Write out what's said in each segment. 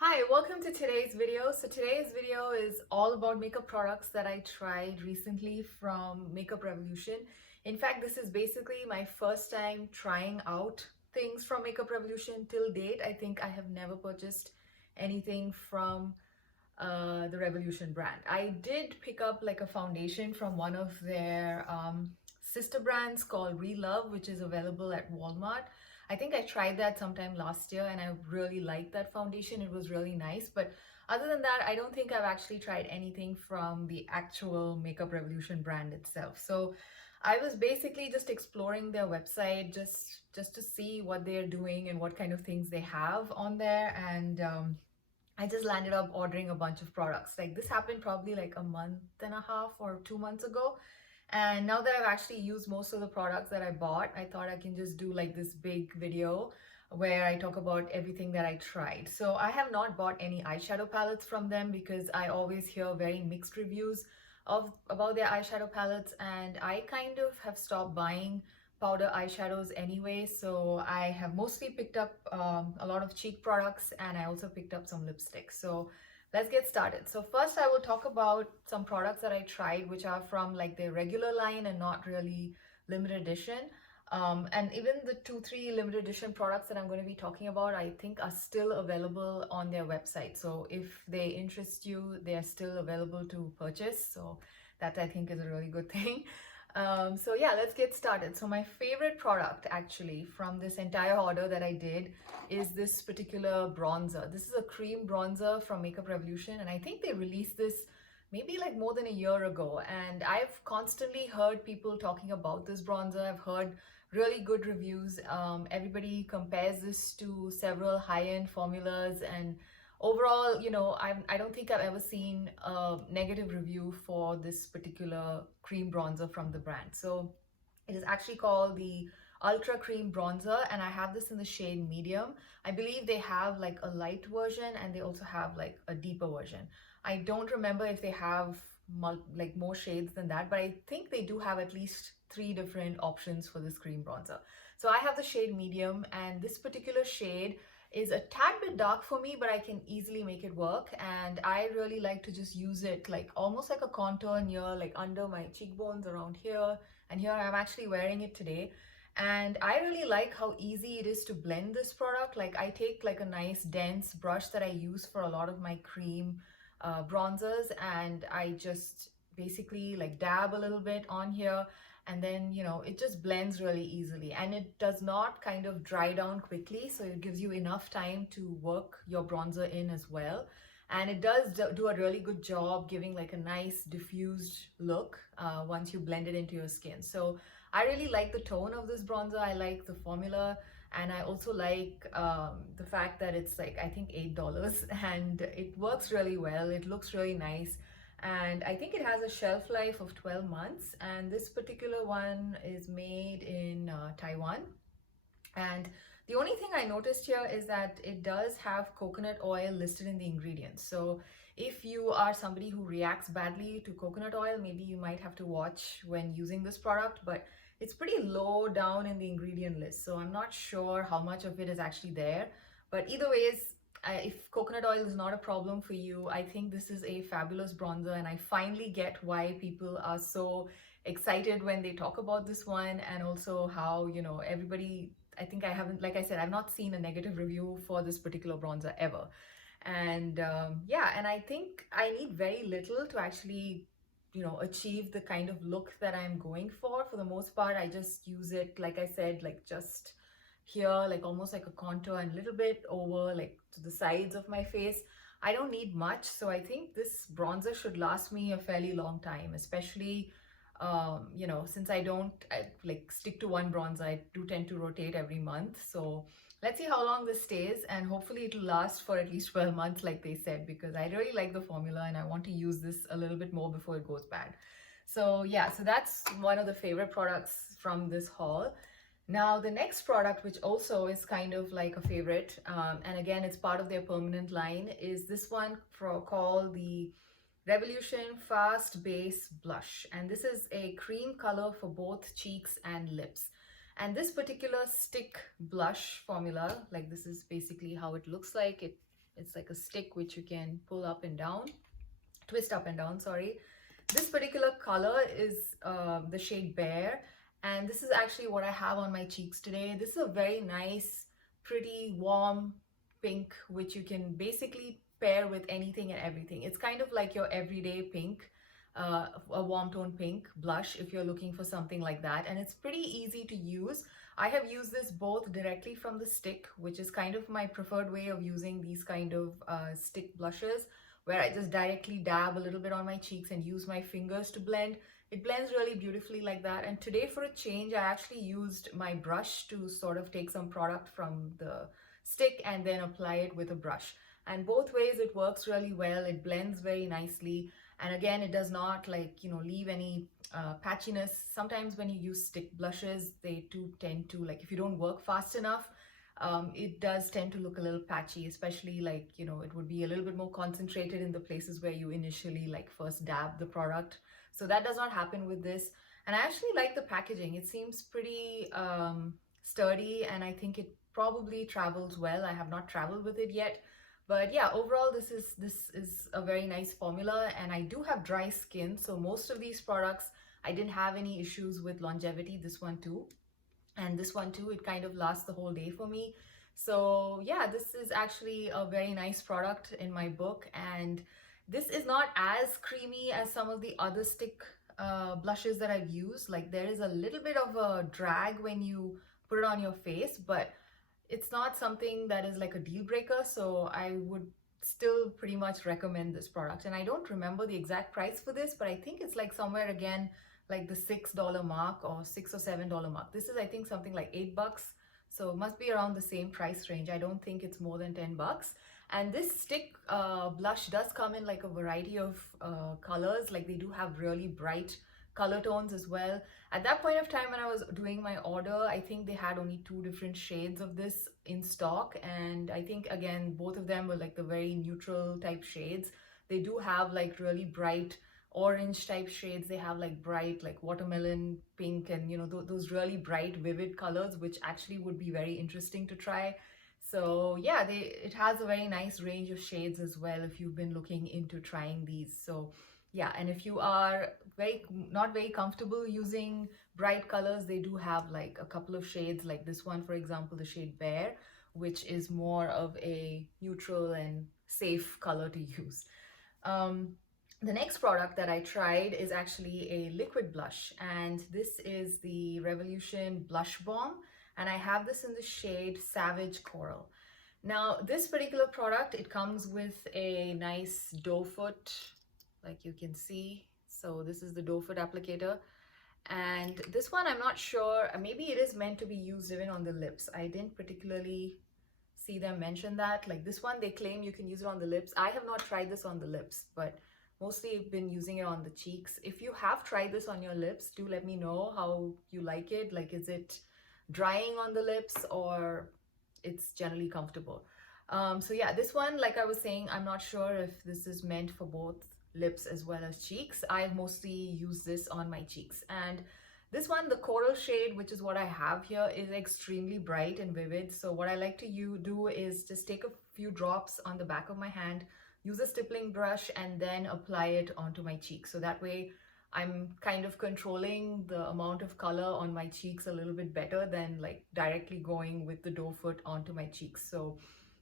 Hi, welcome to today's video. So today's video is all about makeup products that I tried recently from Makeup Revolution. In fact, this is basically my first time trying out things from Makeup Revolution till date. I think I have never purchased anything from the Revolution brand. I did pick up like a foundation from one of their sister brands called Love, which is available at Walmart. I think I tried that sometime last year and I really liked that foundation. It was really nice. But other than that, I don't think I've actually tried anything from the actual Makeup Revolution brand itself. So I was basically just exploring their website just to see what they're doing and what kind of things they have on there. And I just landed up ordering a bunch of products. Like this happened probably like a month and a half or 2 months ago. And now that I've actually used most of the products that I bought, I thought I can just do like this big video where I talk about everything that I tried. So I have not bought any eyeshadow palettes from them because I always hear very mixed reviews of about their eyeshadow palettes, and I kind of have stopped buying powder eyeshadows anyway. So I have mostly picked up a lot of cheek products, and I also picked up some lipsticks. So let's get started. So first I will talk about some products that I tried, which are from like their regular line and not really limited edition. And even the 2-3 limited edition products that I'm going to be talking about, I think are still available on their website. So if they interest you, they are still available to purchase. So that I think is a really good thing. So yeah, let's get started. So my favorite product actually from this entire order that I did is this particular bronzer. This is a cream bronzer from Makeup Revolution, and I think they released this maybe like more than a year ago. And I've constantly heard people talking about this bronzer. I've heard really good reviews. Everybody compares this to several high-end formulas, and overall, I don't think I've ever seen a negative review for this particular cream bronzer from the brand. So it is actually called the Ultra Cream Bronzer, and I have this in the shade medium. I believe they have like a light version and they also have like a deeper version. I don't remember if they have like more shades than that, but I think they do have at least 3 different options for this cream bronzer. So I have the shade medium, and this particular shade is a tad bit dark for me, but I can easily make it work. And I really like to just use it like almost like a contour near like under my cheekbones around here. And here I'm actually wearing it today. And I really like how easy it is to blend this product. Like I take like a nice dense brush that I use for a lot of my cream bronzers, and I just basically like dab a little bit on here, and then it just blends really easily, and it does not kind of dry down quickly, so it gives you enough time to work your bronzer in as well. And it does do a really good job giving like a nice diffused look once you blend it into your skin. So I really like the tone of this bronzer. I like the formula, and I also like the fact that it's like I think $8 and it works really well. It looks really nice, and I think it has a shelf life of 12 months, and this particular one is made in Taiwan. And the only thing I noticed here is that it does have coconut oil listed in the ingredients. So if you are somebody who reacts badly to coconut oil, maybe you might have to watch when using this product, but it's pretty low down in the ingredient list. So I'm not sure how much of it is actually there. But either ways, if coconut oil is not a problem for you, I think this is a fabulous bronzer, and I finally get why people are so excited when they talk about this one, and also how, everybody, I think I haven't, like I said, I've not seen a negative review for this particular bronzer ever. And yeah, and I think I need very little to actually, achieve the kind of look that I'm going for. For the most part, I just use it, like I said, like just here, like almost like a contour, and a little bit over like to the sides of my face. I don't need much, so I think this bronzer should last me a fairly long time, especially since I like stick to one bronzer. I do tend to rotate every month. So let's see how long this stays, and hopefully it'll last for at least 12 months like they said, because I really like the formula and I want to use this a little bit more before it goes bad. So yeah, so that's one of the favorite products from this haul. Now the next product, which also is kind of like a favorite, and again it's part of their permanent line, is this one called the Revolution Fast Base Blush. And this is a cream color for both cheeks and lips. And this particular stick blush formula, like this is basically how it looks like. It's like a stick which you can pull up and down, twist up and down, sorry. This particular color is the shade Bear, and this is actually what I have on my cheeks today. This is a very nice, pretty warm pink, which you can basically pair with anything and everything. It's kind of like your everyday pink, a warm tone pink blush if you're looking for something like that. And it's pretty easy to use. I have used this both directly from the stick, which is kind of my preferred way of using these kind of stick blushes, where I just directly dab a little bit on my cheeks and use my fingers to blend. It blends really beautifully like that. And today for a change, I actually used my brush to sort of take some product from the stick and then apply it with a brush. And both ways it works really well. It blends very nicely. And again, it does not leave any patchiness. Sometimes when you use stick blushes, they do tend to, like, if you don't work fast enough, it does tend to look a little patchy, especially it would be a little bit more concentrated in the places where you initially first dab the product. So that does not happen with this. And I actually like the packaging. It seems pretty sturdy, and I think it probably travels well. I have not traveled with it yet. But yeah, overall, this is a very nice formula, and I do have dry skin. So most of these products, I didn't have any issues with longevity. This one too. And this one too, it kind of lasts the whole day for me. So yeah, this is actually a very nice product in my book. And this is not as creamy as some of the other stick blushes that I've used. Like, there is a little bit of a drag when you put it on your face, but it's not something that is like a deal breaker. So I would still pretty much recommend this product. And I don't remember the exact price for this, but I think it's like somewhere again like the $6 mark or $6 or $7 mark. This is, I think, something like $8, so it must be around the same price range. I don't think it's more than $10. And this stick blush does come in like a variety of colors. Like, they do have really bright color tones as well. At that point of time when I was doing my order, I think they had only 2 different shades of this in stock, and I think again both of them were like the very neutral type shades. They do have like really bright orange type shades. They have like bright like watermelon pink, and those really bright vivid colors, which actually would be very interesting to try. So yeah, it has a very nice range of shades as well if you've been looking into trying these. So yeah, and if you are not very comfortable using bright colors, they do have like a couple of shades, like this one, for example, the shade Bear, which is more of a neutral and safe color to use. The next product that I tried is actually a liquid blush, and this is the Revolution Blush Bomb, and I have this in the shade Savage Coral. Now, this particular product, it comes with a nice doe foot, like you can see. So this is the doe foot applicator, and this one I'm not sure, maybe it is meant to be used even on the lips. I didn't particularly see them mention that. Like, this one, they claim you can use it on the lips. I have not tried this on the lips, but mostly I've been using it on the cheeks. If you have tried this on your lips, do let me know how you like it. Like, is it drying on the lips or it's generally comfortable? So yeah, this one, like I was saying, I'm not sure if this is meant for both lips as well as cheeks. I mostly use this on my cheeks. And this one, the coral shade, which is what I have here, is extremely bright and vivid. So what I like to do is just take a few drops on the back of my hand, use a stippling brush, and then apply it onto my cheeks. So that way I'm kind of controlling the amount of color on my cheeks a little bit better than like directly going with the doe foot onto my cheeks. So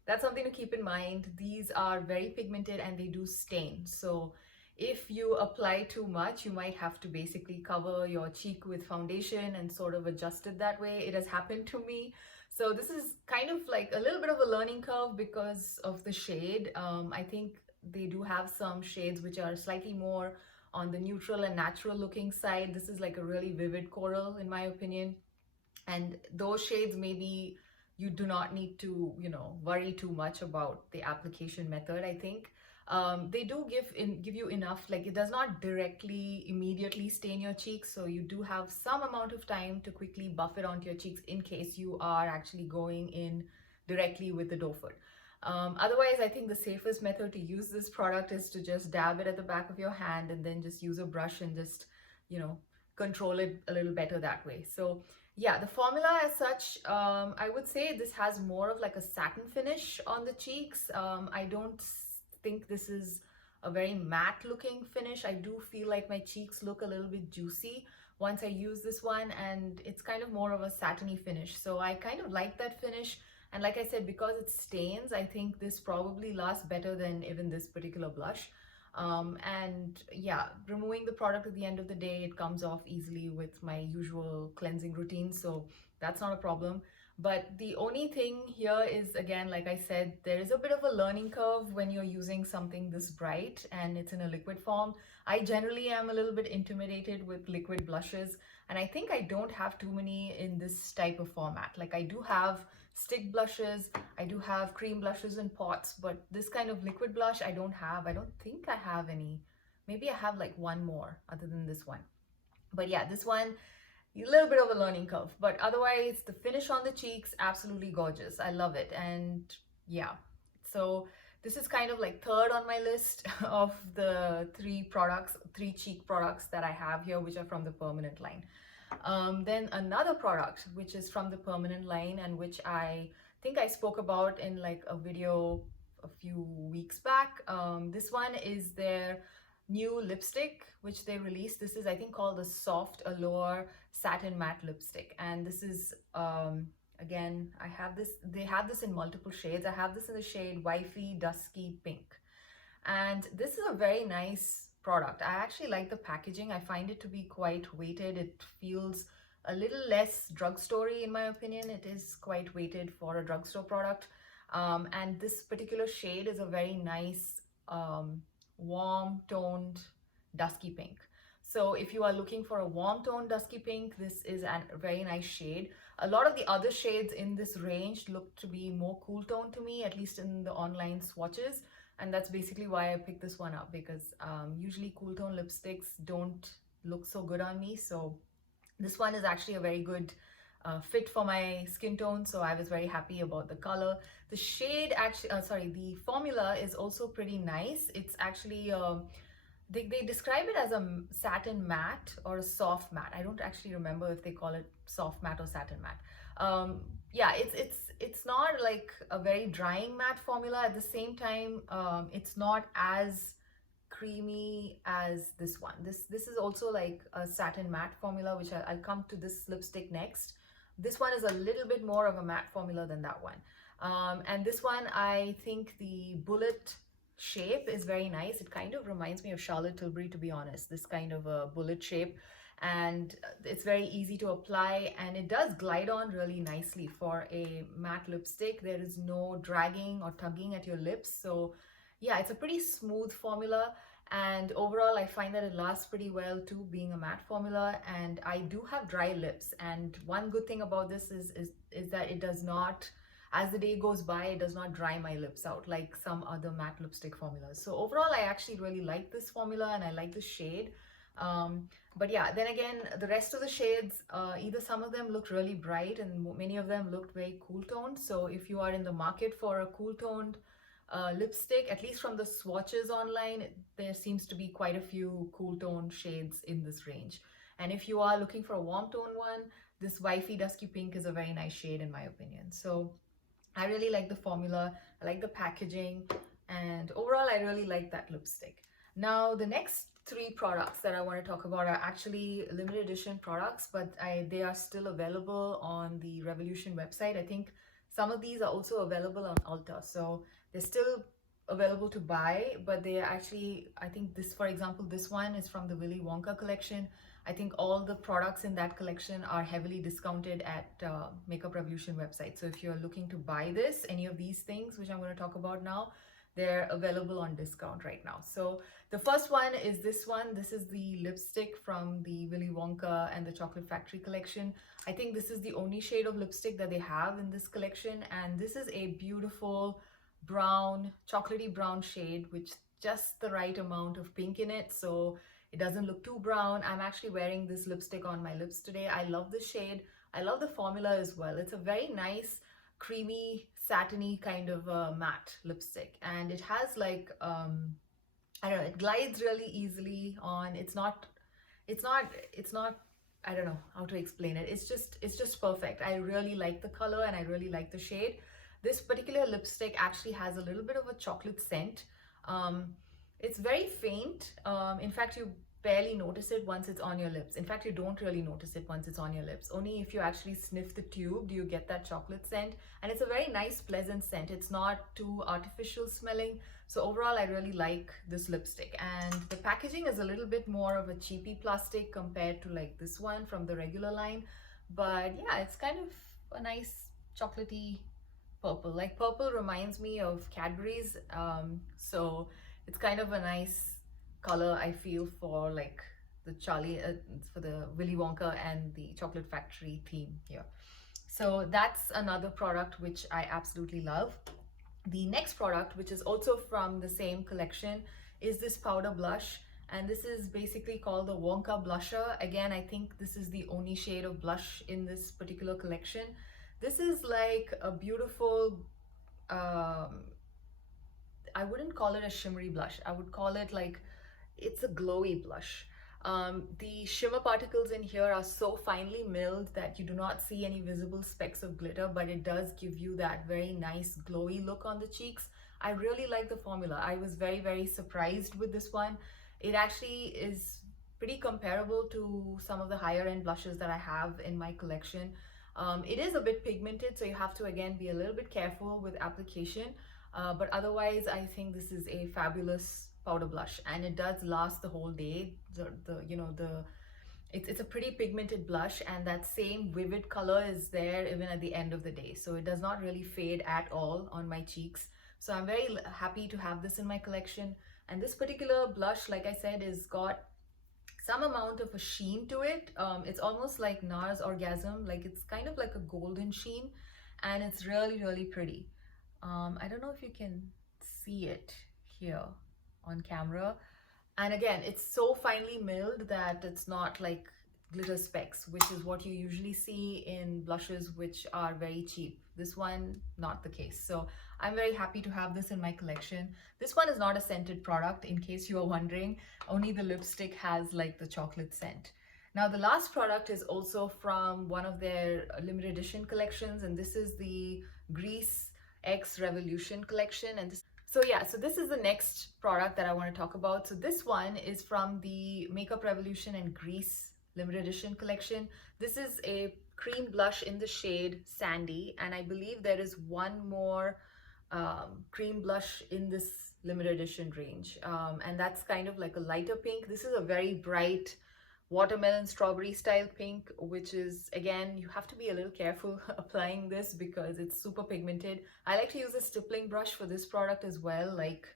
that's something to keep in mind. These are very pigmented and they do stain. So if you apply too much, you might have to basically cover your cheek with foundation and sort of adjust it that way. It has happened to me. So this is kind of like a little bit of a learning curve because of the shade. I think they do have some shades which are slightly more on the neutral and natural looking side. This is like a really vivid coral in my opinion. And those shades, maybe you do not need to, worry too much about the application method, I think. They do give you enough, like it does not directly immediately stain your cheeks, so you do have some amount of time to quickly buff it onto your cheeks in case you are actually going in directly with the doe foot. Otherwise, I think the safest method to use this product is to just dab it at the back of your hand and then just use a brush and just, control it a little better that way. So Yeah, the formula as such, I would say this has more of like a satin finish on the cheeks. I don't think this is a very matte looking finish. I do feel like my cheeks look a little bit juicy once I use this one, and it's kind of more of a satiny finish. So I kind of like that finish. And like I said, because it stains, I think this probably lasts better than even this particular blush. And yeah, removing the product at the end of the day, it comes off easily with my usual cleansing routine, so that's not a problem. But the only thing here is, again, like I said, there is a bit of a learning curve when you're using something this bright and it's in a liquid form. I generally am a little bit intimidated with liquid blushes, and I think I don't have too many in this type of format. Like, I do have stick blushes, I do have cream blushes in pots, but this kind of liquid blush I don't have. I don't think I have any. Maybe I have like one more other than this one. But yeah, this one, a little bit of a learning curve. But otherwise, the finish on the cheeks, absolutely gorgeous. I love it. And yeah, so this is kind of like third on my list of the three cheek products that I have here, which are from the Permanent line. Then another product which is from the Permanent line, and which I think I spoke about in like a video a few weeks back. This one is their new lipstick which they released. This is, I think, called the Soft Allure Satin Matte Lipstick, and this is again, I have this, they have this in multiple shades. I have this in the shade Wifey Dusky Pink, and this is a very nice product. I actually like the packaging. I find it to be quite weighted. It feels a little less drugstore-y in my opinion. It is quite weighted for a drugstore product. And this particular shade is a very nice warm toned dusky pink. So if you are looking for a warm toned dusky pink, this is a very nice shade. A lot of the other shades in this range look to be more cool toned to me, at least in the online swatches. And that's basically why I picked this one up, because usually cool tone lipsticks don't look so good on me. So this one is actually a very good fit for my skin tone. So I was very happy about the color. The shade actually, the formula is also pretty nice. It's actually, they describe it as a satin matte or a soft matte. I don't actually remember if they call it soft matte or satin matte. Yeah, it's not like a very drying matte formula. At the same time, it's not as creamy as this one. This is also like a satin matte formula, which I'll come to this lipstick next. This one is a little bit more of a matte formula than that one. And this one, I think the bullet shape is very nice. It kind of reminds me of Charlotte Tilbury, to be honest, this kind of a bullet shape. And it's very easy to apply, and it does glide on really nicely for a matte lipstick. There is no dragging or tugging at your lips. So yeah, it's a pretty smooth formula, and overall I find that it lasts pretty well too, being a matte formula. And I do have dry lips, and one good thing about this is that it does not, as the day goes by, it does not dry my lips out like some other matte lipstick formulas. So overall I actually really like this formula, and I like the shade. But yeah, then again, the rest of the shades, either some of them looked really bright and many of them looked very cool toned. So if you are in the market for a cool toned lipstick, at least from the swatches online, there seems to be quite a few cool toned shades in this range. And if you are looking for a warm tone one, this Wifey Dusky Pink is a very nice shade in my opinion. So I really like the formula, I like the packaging, and overall I really like that lipstick. Now the next three products that I want to talk about are actually limited edition products, but they are still available on the Revolution website. I think some of these are also available on Ulta, so they're still available to buy, but they are actually, I think this, for example, this one is from the Willy Wonka collection. I think all the products in that collection are heavily discounted at Makeup Revolution website. So if you're looking to buy this, any of these things which I'm going to talk about now, they're available on discount right now. So the first one is this one. This is the lipstick from the Willy Wonka and the Chocolate Factory collection. I think this is the only shade of lipstick that they have in this collection, and this is a beautiful brown, chocolatey brown shade with just the right amount of pink in it, so it doesn't look too brown. I'm actually wearing this lipstick on my lips today. I love the shade. I love the formula as well. It's a very nice, creamy, satiny kind of matte lipstick, and it has like I don't know, it glides really easily on. It's not I don't know how to explain it. It's just perfect. I really like the color and I really like the shade. This particular lipstick actually has a little bit of a chocolate scent. Um, it's very faint. In fact, you barely notice it once it's on your lips. In fact, you don't really notice it once it's on your lips. Only if you actually sniff the tube do you get that chocolate scent. And it's a very nice, pleasant scent. It's not too artificial smelling. So overall, I really like this lipstick. And the packaging is a little bit more of a cheapy plastic compared to like this one from the regular line. But yeah, it's kind of a nice chocolatey purple. Like purple reminds me of Cadbury's. So it's kind of a nice color I feel for like the for the Willy Wonka and the Chocolate Factory theme here. So that's another product which I absolutely love. The next product, which is also from the same collection, is this powder blush. And this is basically called the Wonka blusher. Again, I think this is the only shade of blush in this particular collection. This is like a beautiful, I wouldn't call it a shimmery blush. I would call it like, it's a glowy blush. The shimmer particles in here are so finely milled that you do not see any visible specks of glitter, but it does give you that very nice glowy look on the cheeks. I really like the formula. I was very, very surprised with this one. It actually is pretty comparable to some of the higher end blushes that I have in my collection. It is a bit pigmented, so you have to again be a little bit careful with application. But otherwise, I think this is a fabulous powder blush, and it does last the whole day. It's a pretty pigmented blush, and that same vivid color is there even at the end of the day. So it does not really fade at all on my cheeks. So I'm very happy to have this in my collection. And this particular blush, like I said, is got some amount of a sheen to it. It's almost like NARS Orgasm, like it's kind of like a golden sheen, and it's really, really pretty. I don't know if you can see it here on camera. And again, it's so finely milled that it's not like glitter specks, which is what you usually see in blushes which are very cheap. This one, not the case. So I'm very happy to have this in my collection. This one is not a scented product, in case you are wondering. Only the lipstick has like the chocolate scent. Now the last product is also from one of their limited edition collections, and this is the Grease X Revolution collection. And so this is the next product that I want to talk about. So this one is from the Makeup Revolution and Grease limited edition collection. This is a cream blush in the shade Sandy, and I believe there is one more cream blush in this limited edition range, and that's kind of like a lighter pink. This is a very bright watermelon strawberry style pink, which is, again, you have to be a little careful applying this because it's super pigmented. I like to use a stippling brush for this product as well, like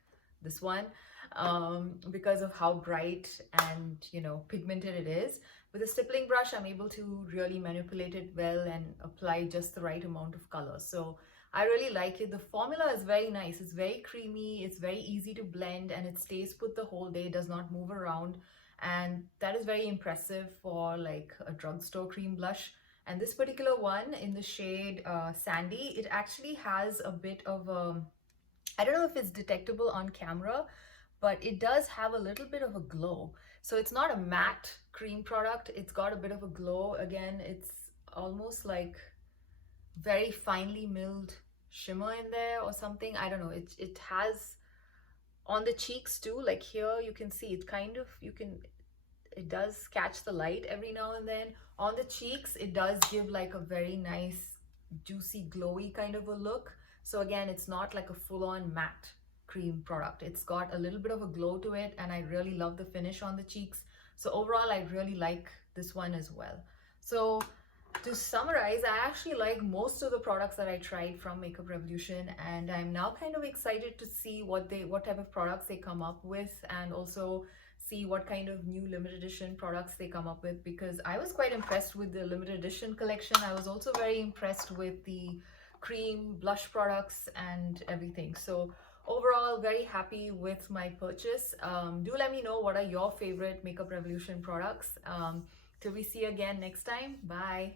this one, because of how bright and pigmented it is. With a stippling brush, I'm able to really manipulate it well and apply just the right amount of color. So I really like it. The formula is very nice. It's very creamy, it's very easy to blend, and it stays put the whole day, does not move around. And that is very impressive for like a drugstore cream blush. And this particular one in the shade Sandy, it actually has a bit of a, I don't know if it's detectable on camera, but it does have a little bit of a glow. So it's not a matte cream product, it's got a bit of a glow. Again, it's almost like very finely milled shimmer in there or something. I don't know, it has on the cheeks too, like here you can see it kind of, it does catch the light every now and then. On the cheeks, it does give like a very nice juicy glowy kind of a look. So again, it's not like a full-on matte cream product. It's got a little bit of a glow to it, and I really love the finish on the cheeks. So overall, I really like this one as well. So to summarize, I actually like most of the products that I tried from Makeup Revolution, and I'm now kind of excited to see what type of products they come up with, and also see what kind of new limited edition products they come up with, because I was quite impressed with the limited edition collection. I was also very impressed with the cream blush products and everything. So overall, very happy with my purchase. Do let me know what are your favorite Makeup Revolution products. Till we see you again next time. Bye.